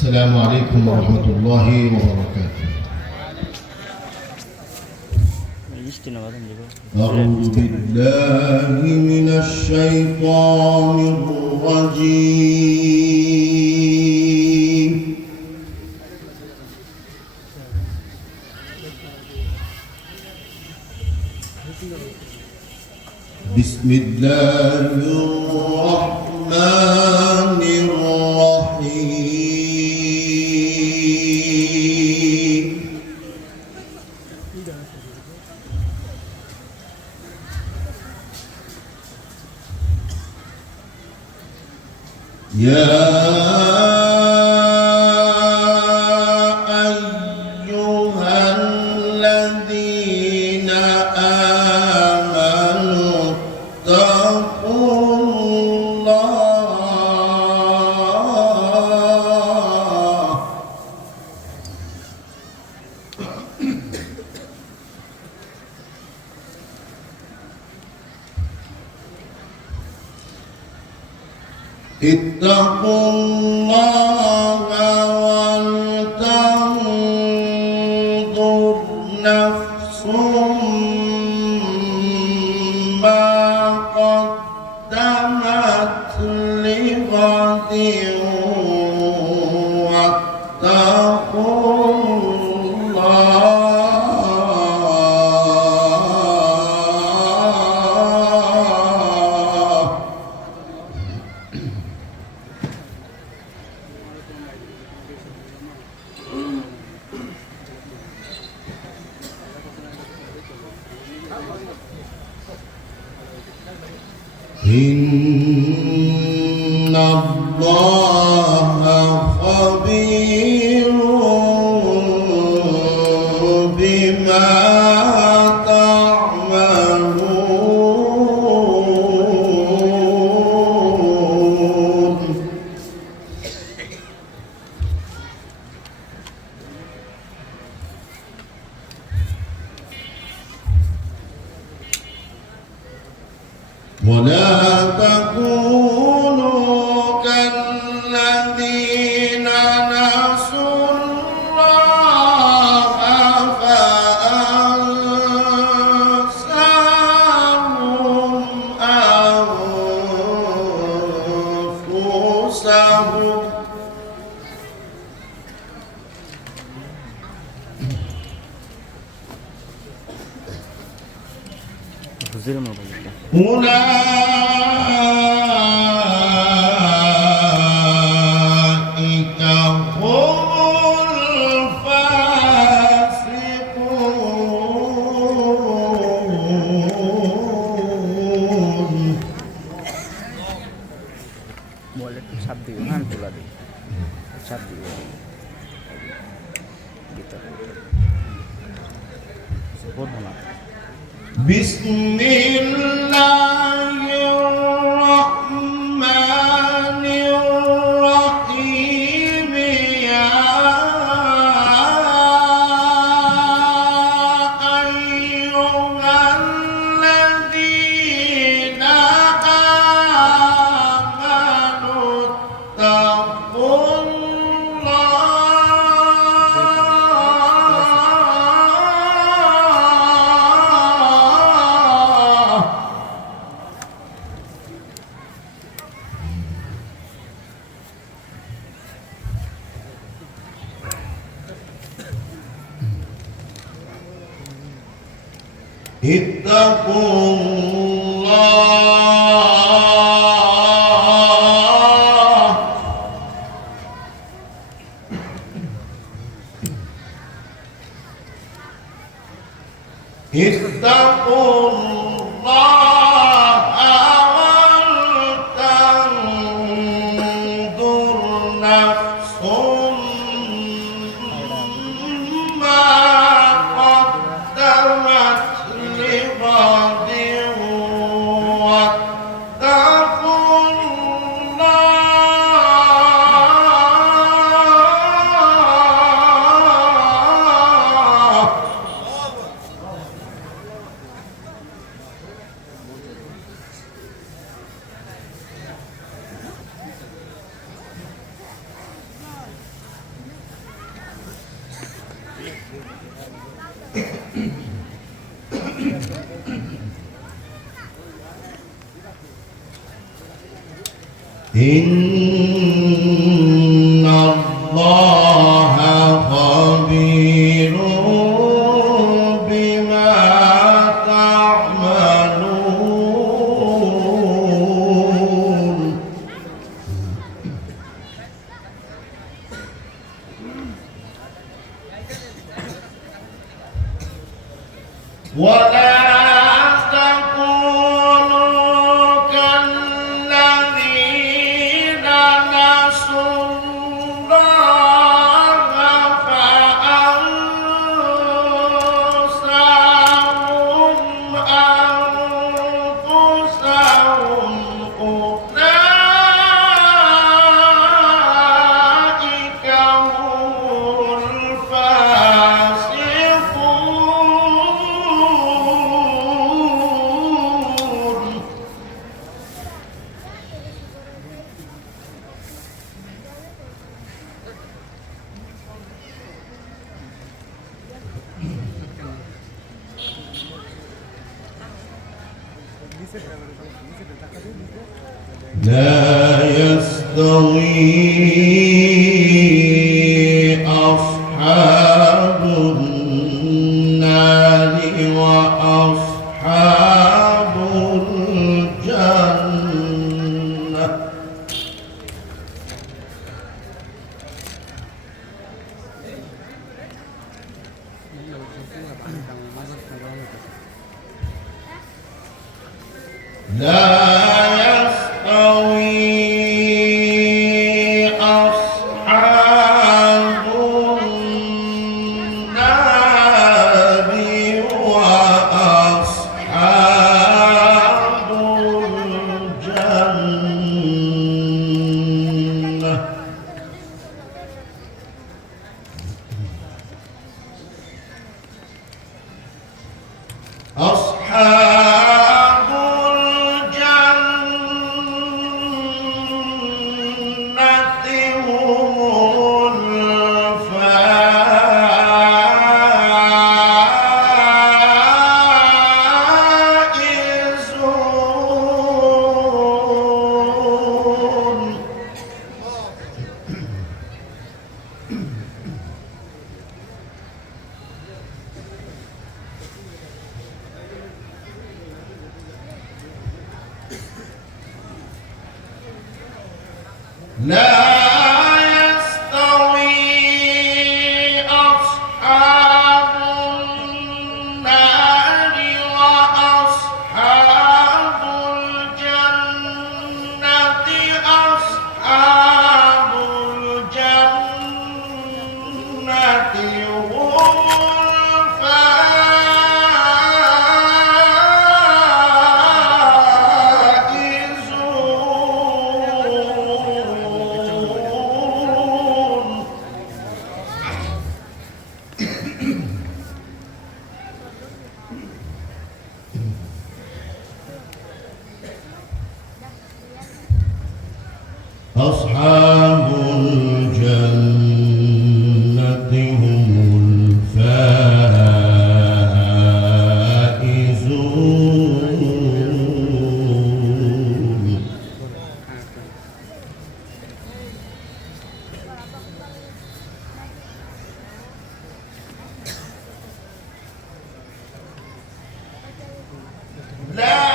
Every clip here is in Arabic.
السلام عليكم ورحمة الله وبركاته. أعوذ بالله من الشيطان الرجيم. بسم الله الرحمن الرحيم. يا أيها الذين آمنوا اتقوا الله اتقوا الله ولتنظر نفس ما قدمت لغد واتقوا الله إن الله خبير بما تعملون. ولا تكونوا كالذين نسوا الله فأنساهم أنفسهم. أولئك هم الفاسقون. boleh sab diu hantu lagi sab diu gitu sebut mana Bismillahirrahmanirrahim. Ya ayyuhalladzina amanu taqullaha. اتقوا الله اتقوا الله ولتنظر نفس ما قدمت لغد واتقوا الله إن الله خبير بما تعملون ولا لا يستوي أصحاب النار وأصحاب الجنة لا أصحاب الجنة هم الفائزون لا يستوي أصحاب النار وأصحاب الجنة أصحاب الجنة هم أصحاب الجنة هم الفائزون لا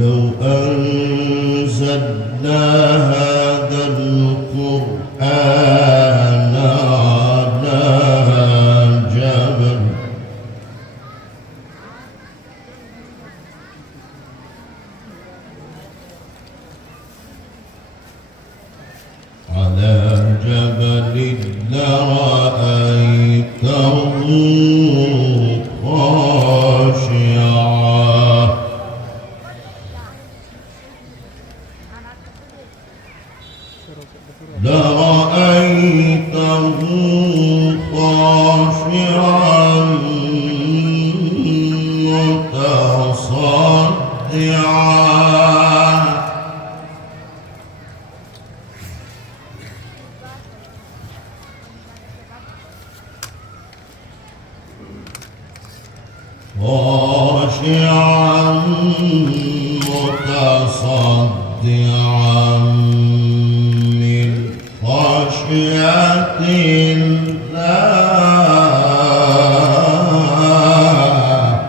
لو أنزلنا هذا القرآن على جبل خاشعة لرأيته خاشعا متصدعا خاشعا متصدعا من خشية الله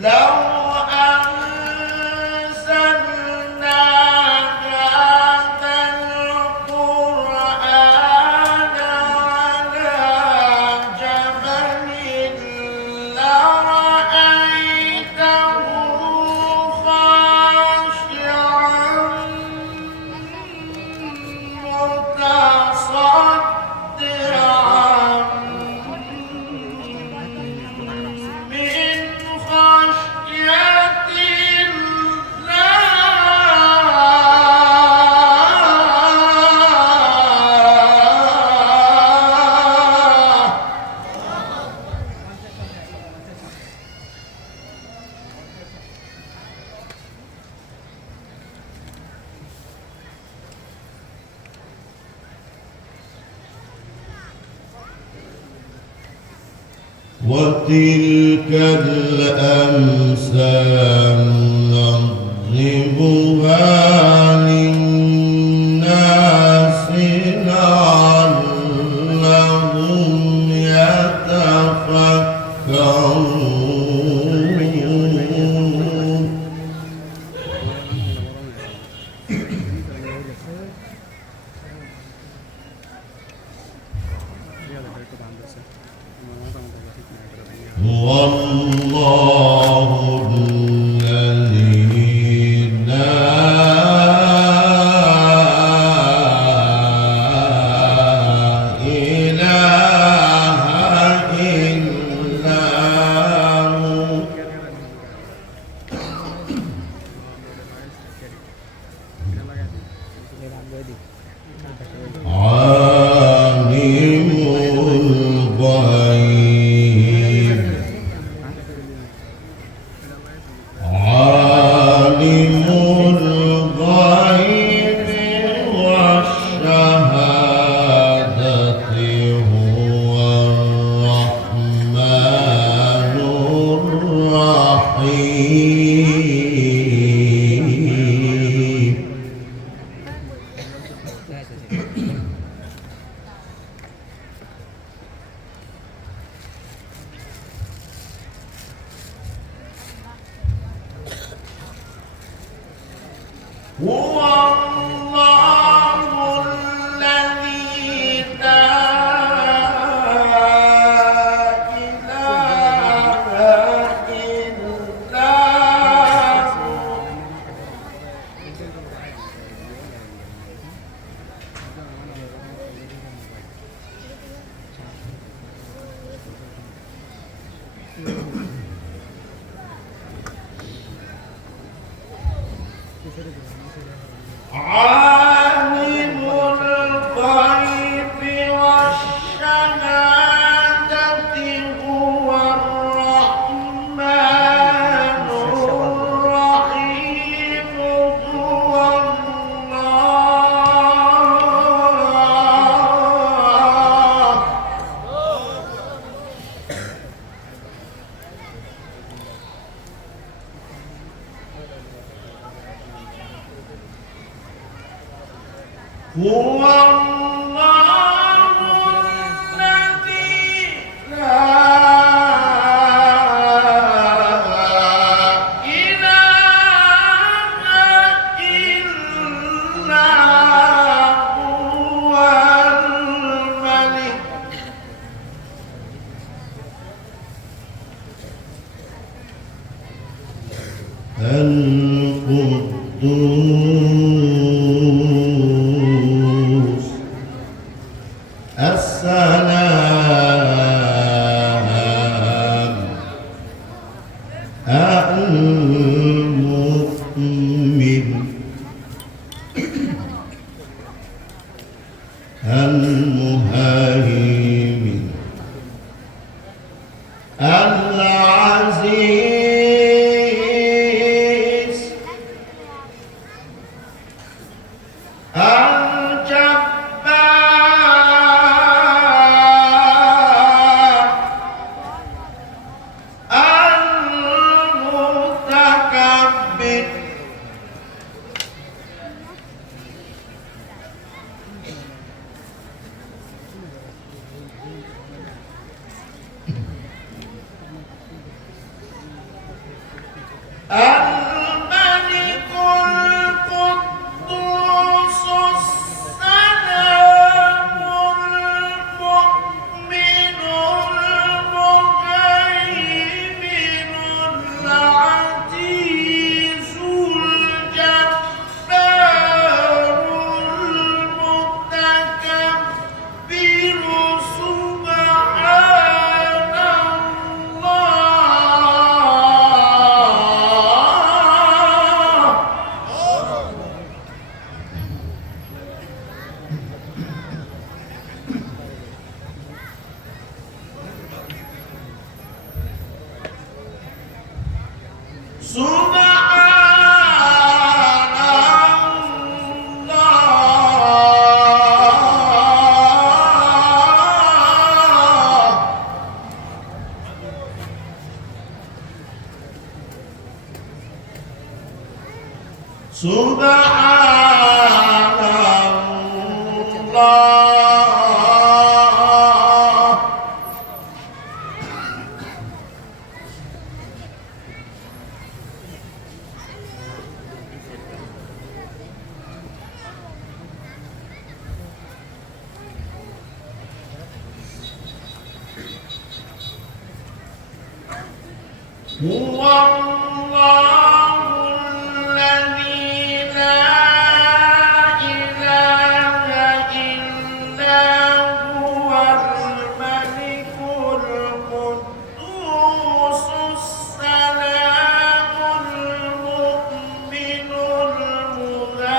لو أنزلنا هذا القرآن على جبل لرأيته خاشعا متصدعا من خشية الله وتلك الأمثال نضربها للناس لعلهم يتفكرون هو الله الذي لا إله إلا هو عالم الغيب عالم الغيب والشهادة هو الرحمن الرحيم هو الله الذي لا إله إلا هو عالم الغيب والشهادة هو الرحمن الرحيم هو الله هو الله الذي لا إله إلا هو الملك القدوس السلام المؤمن المهيمن العزيز الجبار المتكبر الملك القدوس السلام المؤمن المهيمن العزيز الجبار المتكبر سبحان الله سبحان الله هو الله الذي لا إله إلا هو الملك القدوس السلام المؤمن المهيمن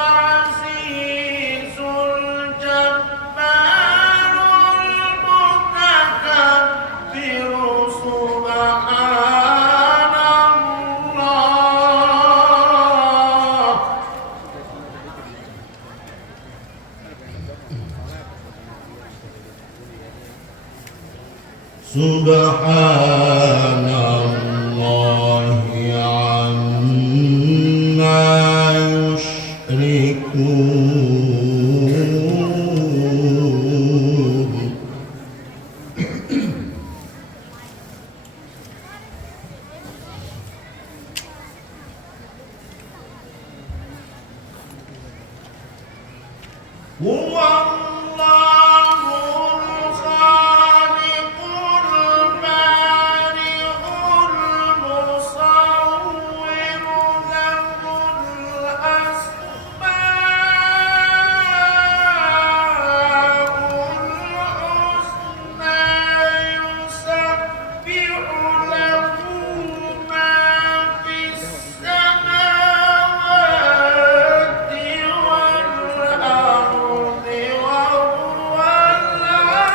العزيز الجبار المتكبر سبحان الله سبحان الله عما يشركون هو الله الخالق البارئ المصور له الأسماء الحسنى يسبح له ما في السماوات والأرض وهو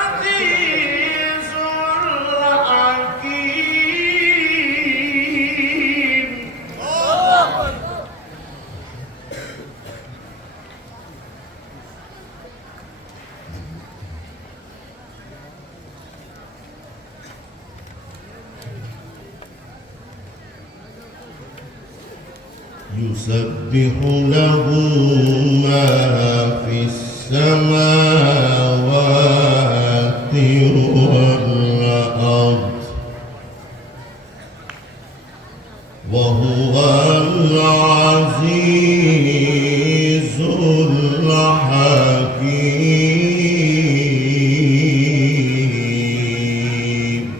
العزيز الحكيم يسبح له ما في السماوات والأرض وهو العزيز الحكيم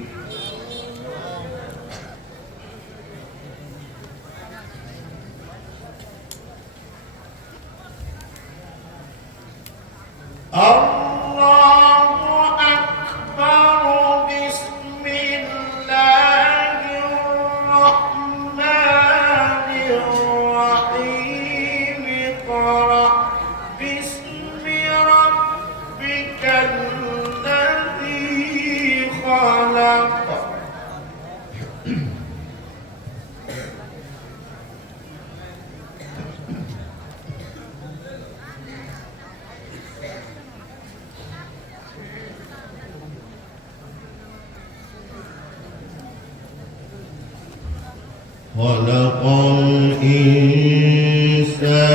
خلق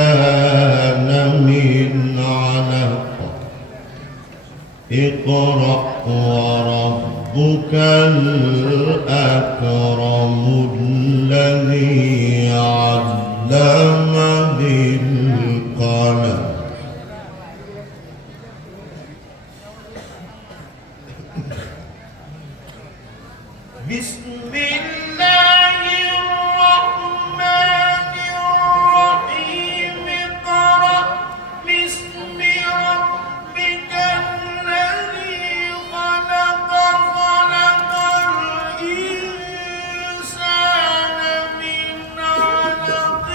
الإنسان من علق اقرأ وربك الأكرم الذي علم بالقلم بسم الله الرحمن الرحيم اقرأ باسم ربك الذي خلق خلق الإنسان من علق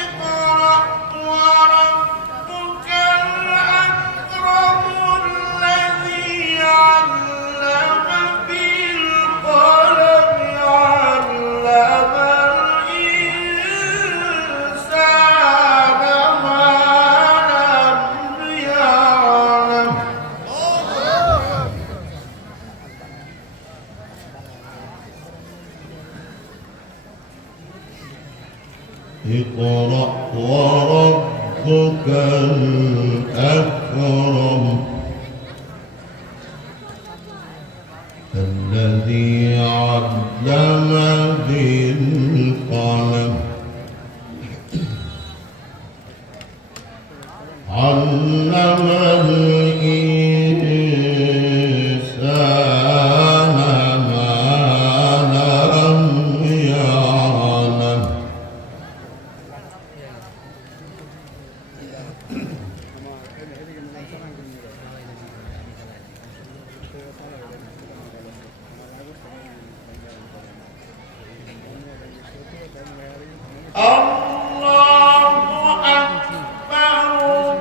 اقرأ وربك الأكرم الذي علم بالقلم علم الإنسان ما لم يعلم اقرأ وربك الأكرم الذي علم بالقلم علم الإنسان ما لم يعلم الله أكبر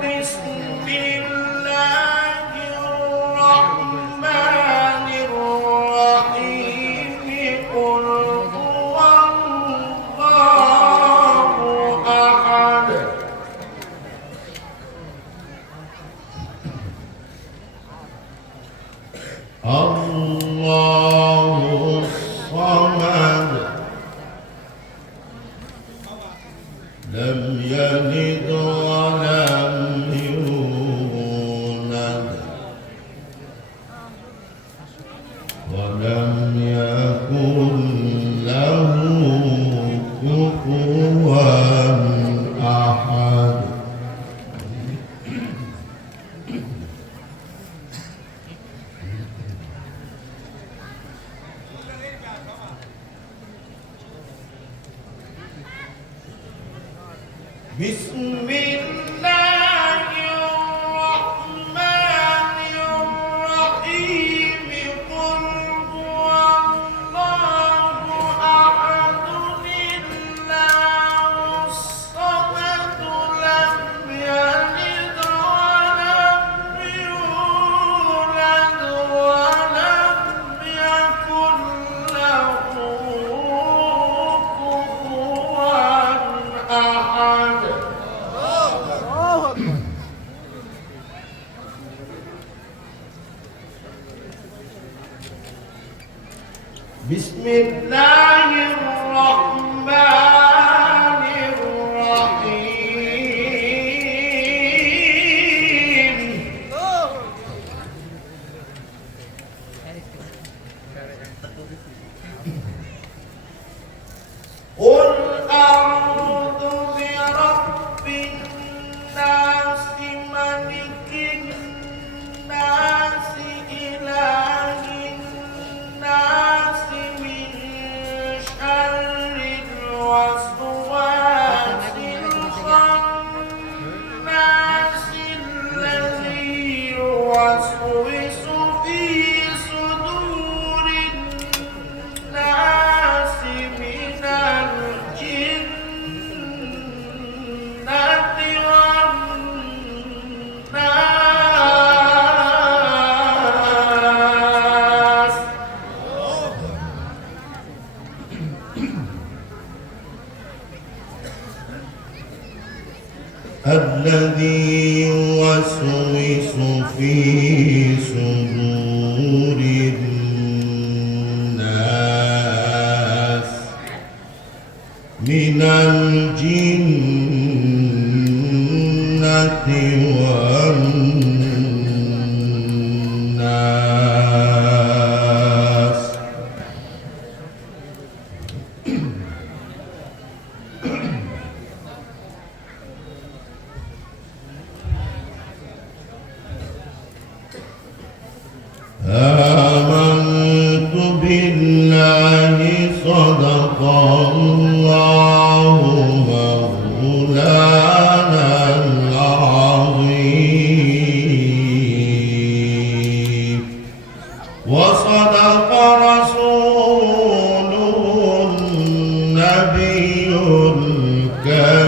بسم الله الرحمن الرحيم قل هو الله أحد الله الصمد لم يلد ولم يولد ولم يكن له كفوا أحد بسم الله الرحمن الرحيم قل هو الله أحد الله الصمد لم يلد ولم يولد ولم يكن له كفوا أحد بسم الله الرحمن الرحيم قل أعوذ برب الناس ملك الناس إله الناس من شر الوسواس الخناس الذي يوسوس في صدور الناس من الجنة والناس الذي يوسوس في صدور الناس من الجنة والناس. آمنت بالله صدق الله مولانا العظيم وصدق رسوله النبي الكريم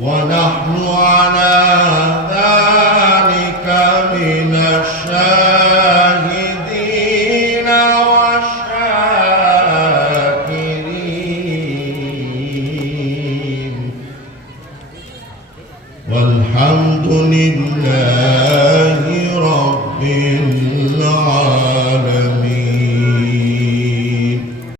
ونحن على ذلك من الشاهدين والشاكرين والحمد لله رب العالمين.